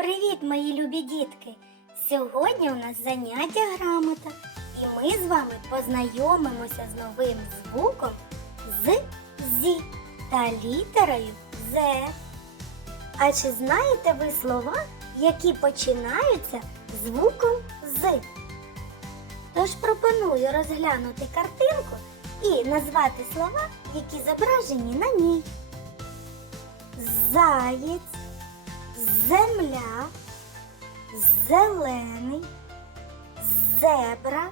Привіт, мої любі дітки! Сьогодні у нас заняття грамота, і ми з вами познайомимося з новим звуком з зі та літерою З. А чи знаєте ви слова, які починаються звуком з? Тож пропоную розглянути картинку і назвати слова, які зображені на ній. Заєць, земля, зелений, зебра,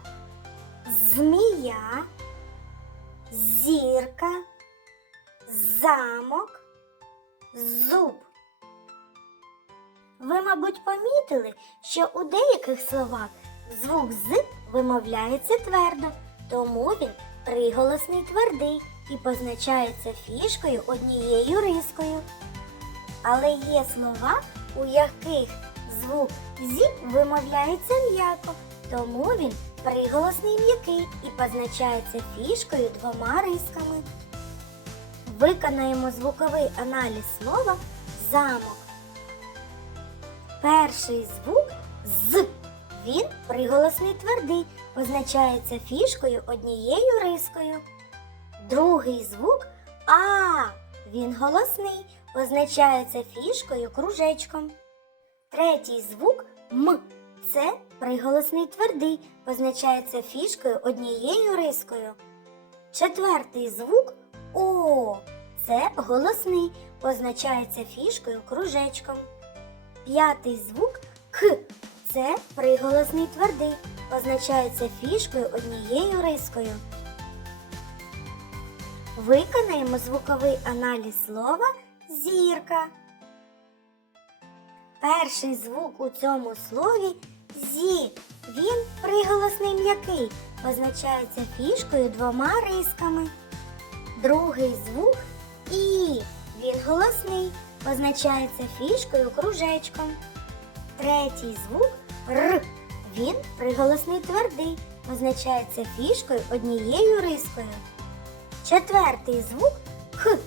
змія, зірка, замок, зуб. Ви, мабуть, помітили, що у деяких словах звук з вимовляється твердо, тому він приголосний твердий і позначається фішкою однією рискою. Але є слова, у яких звук зі вимовляється м'яко, тому він приголосний м'який і позначається фішкою двома рисками. Виконаємо звуковий аналіз слова замок. Перший звук з. Він приголосний твердий, позначається фішкою однією рискою. Другий звук А. Він голосний, позначається фішкою кружечком. Третій звук М. Це приголосний твердий, позначається фішкою однією рискою. Четвертий звук О. Це голосний, позначається фішкою кружечком. П'ятий звук К. Це приголосний твердий, позначається фішкою однією рискою. Виконаємо звуковий аналіз слова зірка. Перший звук у цьому слові зі. Він приголосний м'який, позначається фішкою двома рисками. Другий звук І. Він голосний, позначається фішкою кружечком. Третій звук Р. Він приголосний твердий, позначається фішкою однією рискою. Четвертий звук Х.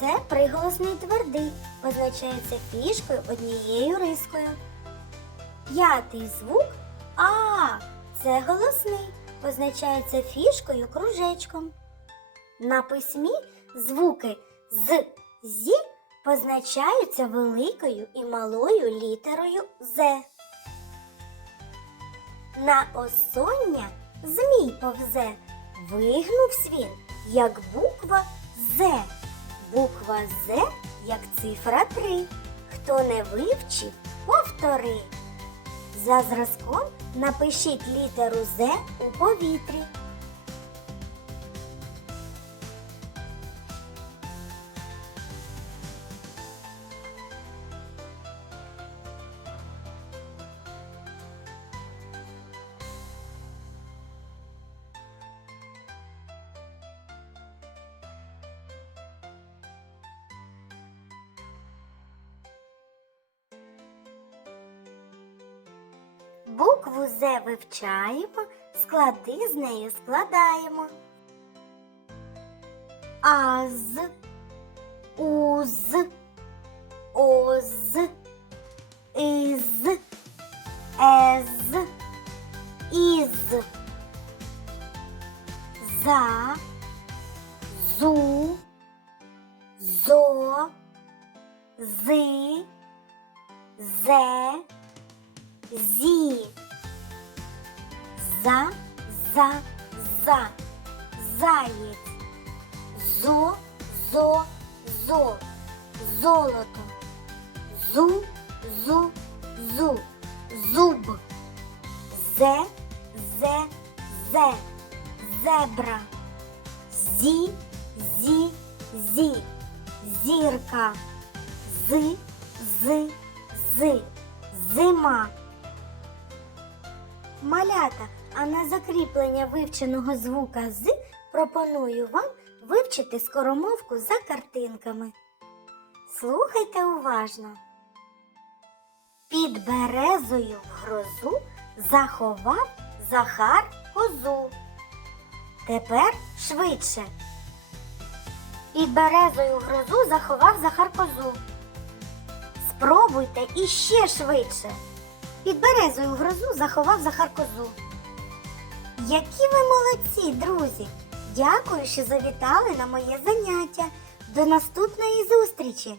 Це приголосний твердий, позначається фішкою однією рискою. П'ятий звук А. Це голосний, позначається фішкою кружечком. На письмі звуки з зі позначаються великою і малою літерою З. На осоння змій повзе, вигнувсь він, як буква. Буква З, як цифра 3. Хто не вивчив, повтори. За зразком напишіть літеру З у повітрі. Букву З вивчаємо, склади з нею складаємо. Аз, уз, оз, із, ез, із, за, зу, зо, зи, За, за, за. Заєць. Зо, зо, зо. Золото. Зу, зу, зу. Зуб. Зе, зе, зе. Зебра. Зі, зі, зі. Зірка. З, з, з. Зима. Малята, а на закріплення вивченого звука з пропоную вам вивчити скоромовку за картинками. Слухайте уважно. Під березою в грозу заховав Захар козу. Тепер швидше. Під березою в грозу заховав Захар козу. Спробуйте іще швидше. Під березою в грозу заховав Захар козу. Які ви молодці, друзі! Дякую, що завітали на моє заняття. До наступної зустрічі!